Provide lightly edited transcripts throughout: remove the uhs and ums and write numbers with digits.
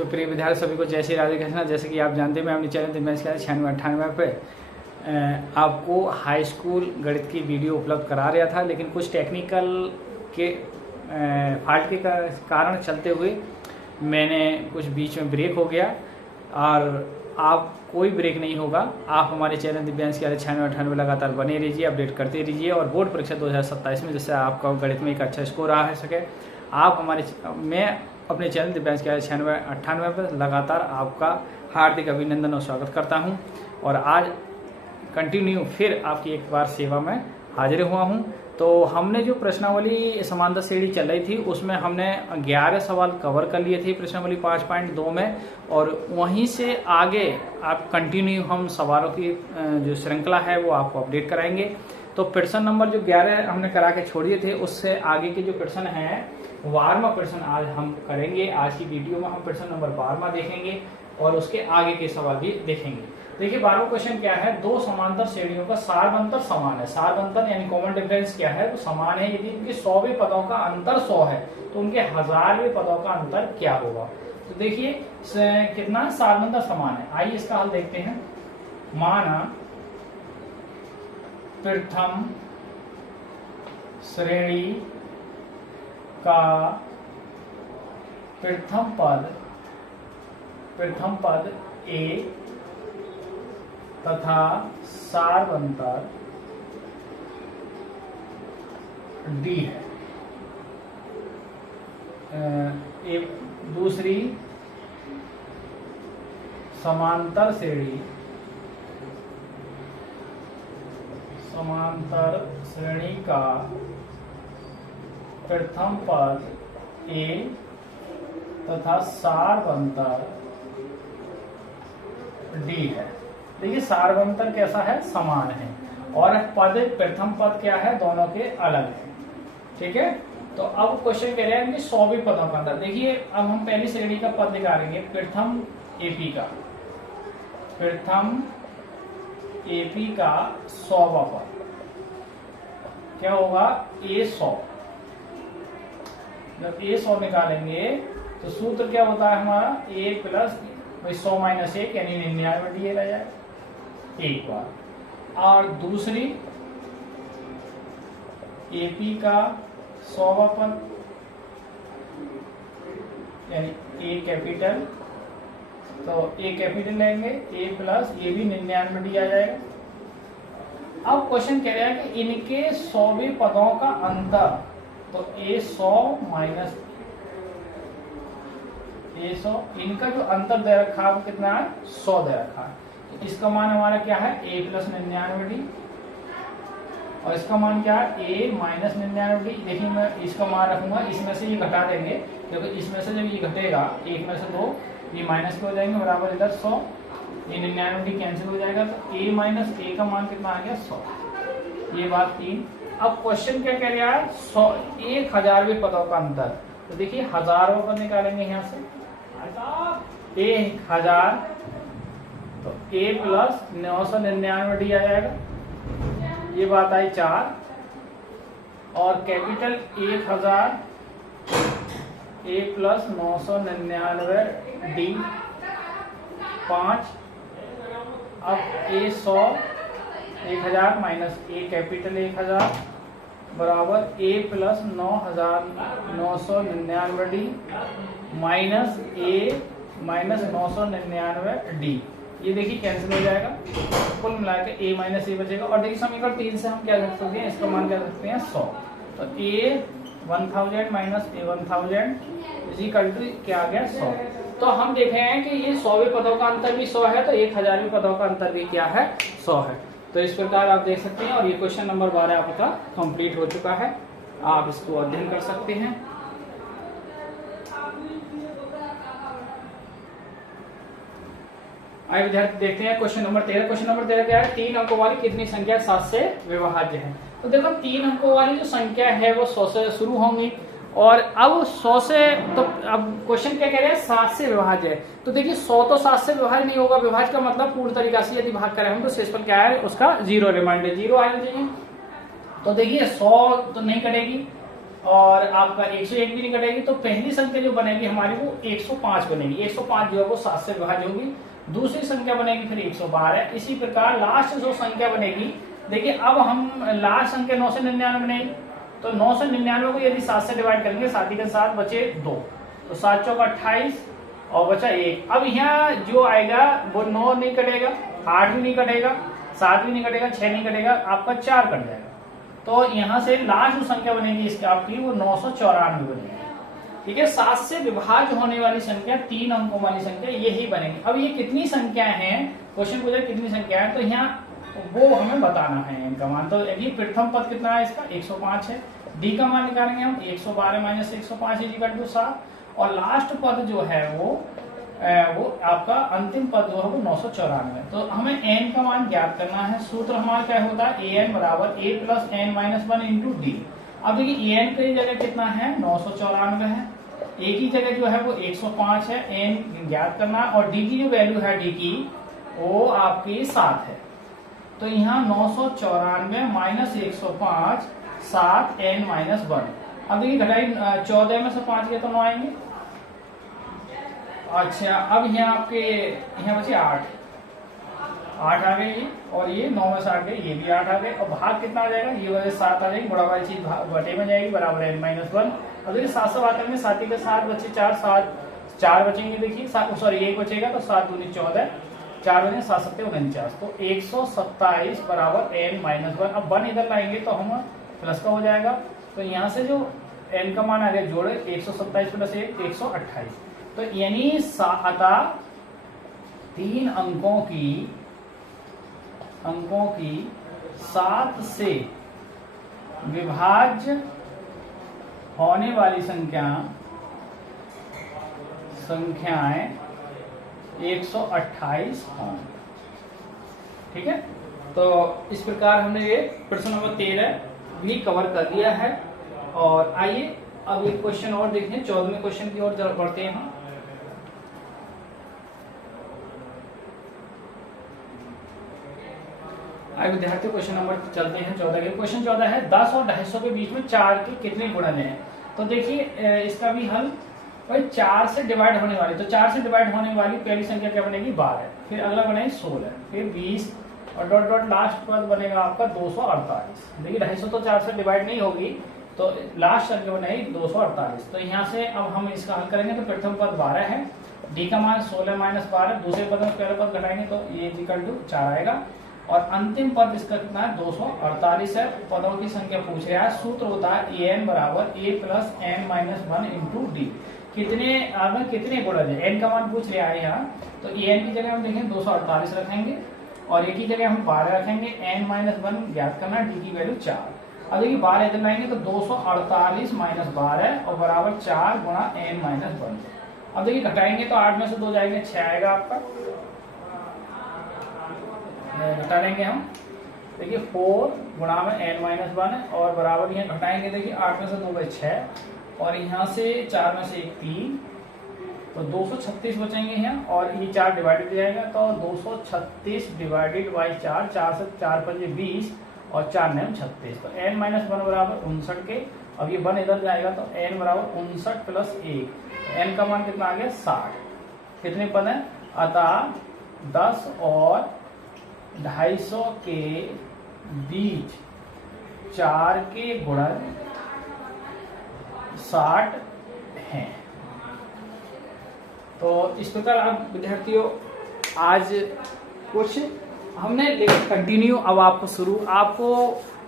तो प्रिय विद्यार्थी सभी को जय श्री राधे कृष्णा। जैसे कि आप जानते हैं मैं अपने चैनल दिव्यांश 9698 पे आपको हाई स्कूल गणित की वीडियो उपलब्ध करा रहा था, लेकिन कुछ टेक्निकल के फॉल्ट के कारण चलते हुए मैंने कुछ बीच में ब्रेक हो गया। और आप कोई ब्रेक नहीं होगा, आप हमारे चैनल दिव्यांश 9698 लगातार बने रहिए, अपडेट करते रहिए और बोर्ड परीक्षा 2027 में जैसे आपका गणित में एक अच्छा स्कोर आ सके, आप मैं अपने चैनल दिव्यांश 9698 पर लगातार आपका हार्दिक अभिनंदन और स्वागत करता हूं। और आज कंटिन्यू फिर आपकी एक बार सेवा में हाजिर हुआ हूं। तो हमने जो प्रश्नावली समांतर श्रेणी चल रही थी उसमें हमने 11 सवाल कवर कर लिए थे प्रश्नावली 5.2 में, और वहीं से आगे आप कंटिन्यू हम सवालों की जो श्रृंखला है वो आपको अपडेट कराएंगे। तो प्रश्न नंबर जो 11 हमने करा के छोड़िए थे, उससे आगे के जो प्रश्न हैं 12वां प्रश्न आज हम करेंगे। आज की वीडियो में हम प्रश्न नंबर 12वां देखेंगे और उसके आगे के सवाल भी देखेंगे। देखिए 12वां क्वेश्चन क्या है, दो समांतर श्रेणियों का सारबंतर समान है। सारबंतर यानी कॉमन डिफरेंस क्या है, वो समान है। यदि उनके 100वें पदों का अंतर 100 है तो उनके 1000वें पदों का अंतर क्या होगा। तो देखिए कितना सारबंतर समान है, आइए इसका हल देखते हैं। माना प्रथम श्रेणी का प्रथम पद A तथा सारबंतर D है। एक दूसरी समांतर श्रेणी का प्रथम पद A तथा सारबंतर D है। देखिए सारबंतर कैसा है, समान है, और प्रथम पद क्या है, दोनों के अलग है। ठीक है, तो अब क्वेश्चन कह रहे हैं कि 100वें पदों का अंतर। देखिए अब हम पहली श्रेणी का पद निकालेंगे, प्रथम AP का 100वां पद क्या होगा, A100। जब A100 निकालेंगे तो सूत्र क्या होता है हमारा, A प्लस 100 माइनस 1 यानी 99 दिया जाएगा एक बार। और दूसरी AP का 100वां पद यानी A कैपिटल, तो A कैपिटल लेंगे, A प्लस ये भी 99 दिया जाएगा। अब क्वेश्चन कह रहा है कि इनके 100वें पदों का अंतर, तो A100 माइनस A100, इनका जो अंतर दे रखा है वो कितना है, 100 दे रखा है। तो इसका मान हमारा क्या है, A प्लस 99D, और इसका मान क्या है, A माइनस 99D। देखिए मैं इसका मान रखूंगा, इसमें से ये घटा देंगे, क्योंकि इसमें से जब ये घटेगा एक में से दो, ये माइनस हो जाएंगे, बराबर इधर 100, ये 99D कैंसिल हो जाएगा, तो A माइनस A का मान कितना आ गया, 100। ये बात 3। अब क्वेश्चन क्या कह रहा है, 1000वें पदों का अंतर। तो देखिए 1000वां पद निकालेंगे यहाँ से, 1000, तो A प्लस 999D आ जाएगा, ये बात आई 4। और कैपिटल 1000 A प्लस 999D 5। अब A100 1000 माइनस A कैपिटल 1000 बराबर A plus 9999D minus A minus 999D। ये देखिए कैंसिल हो जाएगा, कुल मिला के A माइनस A बचेगा। और देखिए समीकरण 3 से हम क्या लिख सकते हैं, इसका मान क्या लिख सकते हैं, 100। तो A 1000 minus A 1000 is equal to क्या आ गया, 100। तो हम देख रहे हैं कि ये 100वें पदों का अंतर भी 100 है, तो 1000वें पदों का अंतर भी क्या है, 100 है। तो इस प्रकार आप देख सकते हैं। और ये क्वेश्चन नंबर 12 आपका कंप्लीट हो चुका है, आप इसको अध्ययन कर सकते हैं। आइए विद्यार्थी देखते हैं क्वेश्चन नंबर 13। क्वेश्चन नंबर 13 क्या है, 3 अंकों वाली कितनी संख्या 7 से विभाज्य है। तो देखो 3 अंकों वाली जो संख्या है वो 100 से शुरू होंगी, और अब 100 से, तो अब क्वेश्चन क्या कह रहे हैं, 7 से विभाज्य है। तो देखिए 100 तो 7 से विभाज्य नहीं होगा, विभाज्य का मतलब पूर्ण तरीका से यदि भाग करें हम तो शेषफल क्या है उसका 0 रिमाइंडर 0 आना चाहिए। तो देखिए 100 तो नहीं कटेगी, और आपका 101 भी नहीं कटेगी, तो पहली संख्या जो बनेगी हमारी वो 105 बनेगी। 105 जो है वो 7 से विभाज्य होगी। दूसरी संख्या बनेगी फिर 112। इसी प्रकार लास्ट जो संख्या बनेगी, देखिए अब हम लास्ट संख्या 9 से 99 बनेगी, तो 9 से 99 को यदि 7 से डिवाइड करेंगे, 7 के 7 बचे 2, तो 7 चौका 28 और बचा 1। अब यहाँ जो आएगा वो 9 नहीं कटेगा, 8 भी नहीं कटेगा, 7 भी नहीं कटेगा, 6 नहीं कटेगा, आपका 4 कट जाएगा। तो यहाँ से लास्ट जो संख्या बनेगी इसकी आपकी वो 994 बनेगी। ठीक है, 7 से विभाज्य होने वाली संख्या 3 अंकों वाली संख्या यही बनेगी। अब ये कितनी संख्या है, क्वेश्चन पूछा कितनी संख्या है, तो यहाँ वो हमें बताना है इनका मान। तो ये प्रथम पद कितना है इसका 105 है। डी का मान निकालेंगे हम 112 माइनस 105 इक्वल टू 7। और लास्ट पद जो है वो आपका अंतिम पद जो है वो 994। तो हमें n का मान ज्ञात करना है। सूत्र हमारा क्या होता है, an बराबर a plus n minus 1 into D. अब देखिए an की जगह कितना है 994 है, a की जगह जो है वो 105 है, n ज्ञात करना, और d की जो वैल्यू है d की वो आपकी 7 है। तो यहाँ 994 माइनस 105 7 n माइनस 1। अब देखिए घटाई 14 में से 5 गए तो 9 आएंगे। अच्छा, अब यहाँ आपके यहाँ बचे 8 आ गए ये, और ये 9 में से 8 गए, ये भी 8 आ गए। और भाग कितना आ जाएगा, ये वजह 7 आ जाएगी, बड़ा वाली चीज बटे में जाएगी, बराबर n माइनस 1। अब देखिए 7 से बात करेंगे, 7 के 7 बचे 4, 4 बचेंगे, देखिए सॉरी 1 बचेगा, तो 7 दूनी 14, 4 बजे 7 7 49, तो 127 बराबर n माइनस 1। अब 1 इधर लाएंगे तो हम प्लस का हो जाएगा, तो यहाँ से जो n का मान आ गया जोड़े 127 प्लस 1 128। तो यानी अतः 3 अंकों की 7 से विभाज्य होने वाली संख्याएं 128 हों। ठीक है, तो इस प्रकार हमने ये प्रश्न नंबर 13 भी कवर कर दिया है। और आइए अब एक क्वेश्चन और देखें, 14वें क्वेश्चन की ओर बढ़ते हैं हम। आइए विद्यार्थियों, क्वेश्चन नंबर चलते हैं 14 के। क्वेश्चन 14 है 10 और 250 के बीच में 4 के कितने गुणन हैं। तो देखिए इसका भी हल, भाई 4 से डिवाइड होने वाली, तो 4 से डिवाइड होने वाली पहली संख्या क्या बनेगी 12, फिर अगला बनेगी 16, फिर 20 और डॉट डॉट लास्ट पद बनेगा आपका 248। देखिए 250 तो 4 से डिवाइड नहीं होगी, तो लास्ट संख्या बनेगी 248। तो यहाँ से अब हम इसका हल करेंगे, तो प्रथम पद 12 है, डी का मान 16 माइनस 12, दूसरे पद में पहला पद घटाएंगे तो ये इक्वल टू 4 आएगा, और अंतिम पद इसका कितना है 248 है। पदों की संख्या पूछ रहा है, सूत्र होता है an बराबर a plus n minus 1 into D. कितने गुणन है, n का मान पूछ रहा है यहाँ, तो an की जगह हम देखें 248 रखेंगे, और a की जगह हम 12 रखेंगे, n माइनस 1 ज्ञात करना, d की वैल्यू 4। अब देखिए 12 इधर लाएंगे तो 248 माइनस 12 और बराबर 4 गुणा n माइनस 1। अब देखिए घटाएंगे तो 8 में से 2 जाएंगे, 6 आएगा आपका, घटा लेंगे हम। देखिए 4 गुणा में n माइनस 1 है, और बराबर यहाँ घटाएंगे, देखिए 8 में से 2 गए 6, और यहाँ से 4 में से 1 3, तो 236 बचेंगे यहाँ, और ये 4 डिवाइडेड हो जाएगा, तो 236 डिवाइडेड बाई 4, 4 से 4 पर 20 और 4 9 36, तो n माइनस 1 बराबर 59 के। अब ये 1 इधर जाएगा तो n बराबर 59 प्लस 1, n का मान कितना आ गया 60। कितने पद हैं, अतः 10 और 250 के बीच 4 के गुणन 60 हैं। तो इस प्रकार आप विद्यार्थियों आज कुछ हमने कंटिन्यू, अब आपको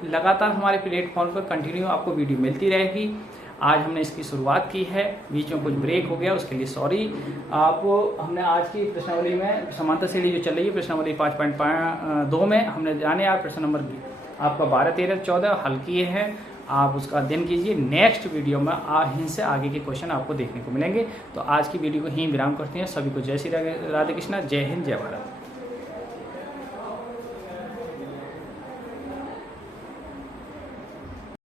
लगातार हमारे प्लेटफॉर्म पर कंटिन्यू आपको वीडियो मिलती रहेगी। आज हमने इसकी शुरुआत की है, बीच में कुछ ब्रेक हो गया, उसके लिए सॉरी। हमने आज की प्रश्नावली में समांतर श्रेणी जो चल रही है प्रश्नावली 5.2 में हमने जाने आप प्रश्न नंबर आपका 12, 13, 14 हल किए हैं। आप उसका अध्ययन कीजिए। नेक्स्ट वीडियो में इनसे आगे के क्वेश्चन आपको देखने को मिलेंगे। तो आज की वीडियो को यहीं विराम करते हैं। सभी को जय श्री राधे कृष्णा, जय हिंद, जय भारत।